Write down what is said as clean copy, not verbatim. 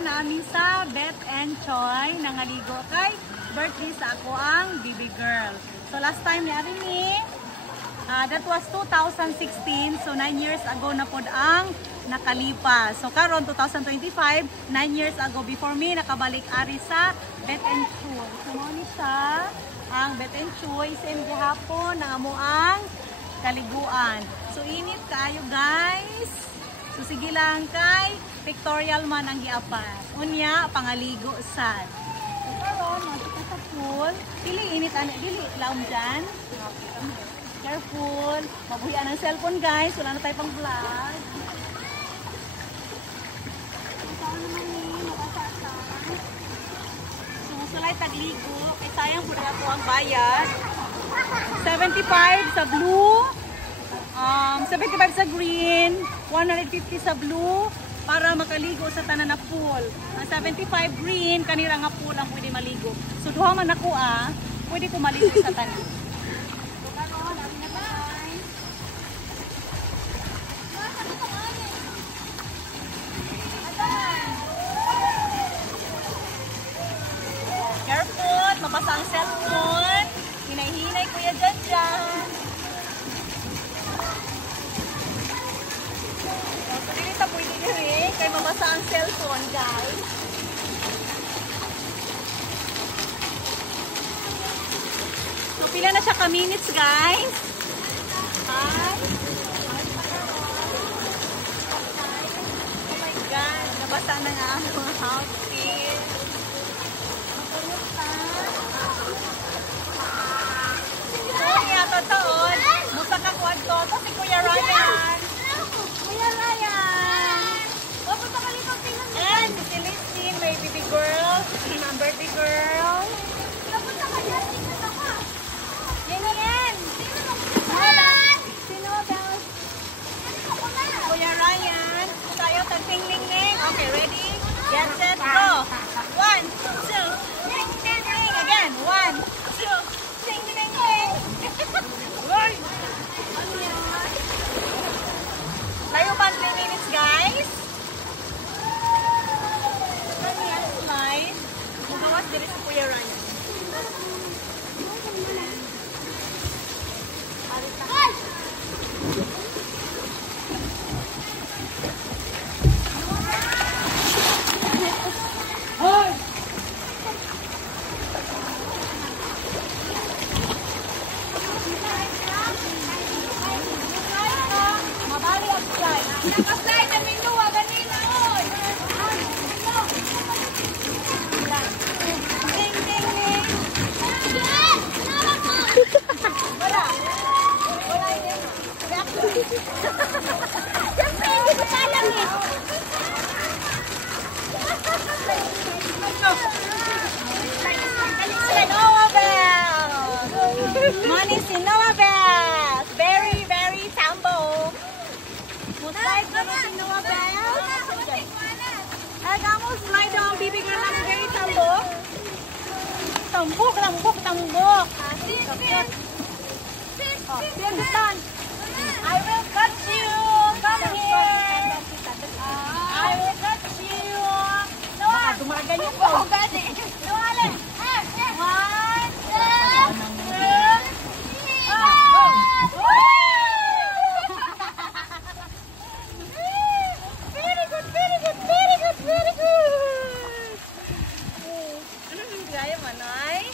namin sa Beth and Choi nangaligo kay birthday sa ako ang baby girl. So last time ni Arini, that was 2016. So 9 years ago na pod ang nakalipas. So karon 2025, 9 years ago before me nakabalik ari sa Beth and Choi. So mo ni siya ang Beth and Choi same gihapon na amo ang kaliguan. So init kayo guys. So sige lang kay pictorial man ang giapas. Unya pangaligo sad. So karon masuk sa pool. Dili init ani, dili laom dyan. Careful. Mabuhian ang cellphone guys. Wala na tayo pang vlog. So musulay tagligo. Kay sayang po na po ang bayad. 75 sa blue. 75 sa green, 150 sa blue para makaligo sa tanan na pool. Ang 75 green, kanira nga pool ang pwede maligo. So duha man ako pwede ko maligo sa tanan. So karon, abi na guys. Careful, mabasa ang cellphone. Hinay-hinay kuya dyan. Pwede rin, kaya mabasa ang cellphone, guys. So, pila na siya ka-minutes, guys. Hi. Oh my God, nabasa na nga ang mga outfit. So, niya, totoo. Musa ka kwarto. Ito si Kuya Ryan. Kuya Ryan. And si Celestine, may baby girl, ang birthday girl. Yan. Sino ba? Kuya Ryan. Tayo, tag-ting-ling-ling. Okay, ready? Get set, go. 1, 2, ting-ting-ling. Again, 1, 2, ting-ting-ling. Layo pa 3 minutes, guys. Magawas diri sa Kuya Ryan. Mabali ang slide. Naka-slide na minuwa ganina, oy. Siyempre, hindi ko alam eh. Si Noah Bells! Money si Noah Bells! Very, very sambo! Musay ko na si Noah Bells! Ay, kamo slide ang baby girl lang very sambo! Tambok! Oh, stand! I will cut you! Come here! I will cut you! Noah! Dumagan yung buhok gani! Noah, alin! 1, 2, 3, go! Very good! Gaya man, ay?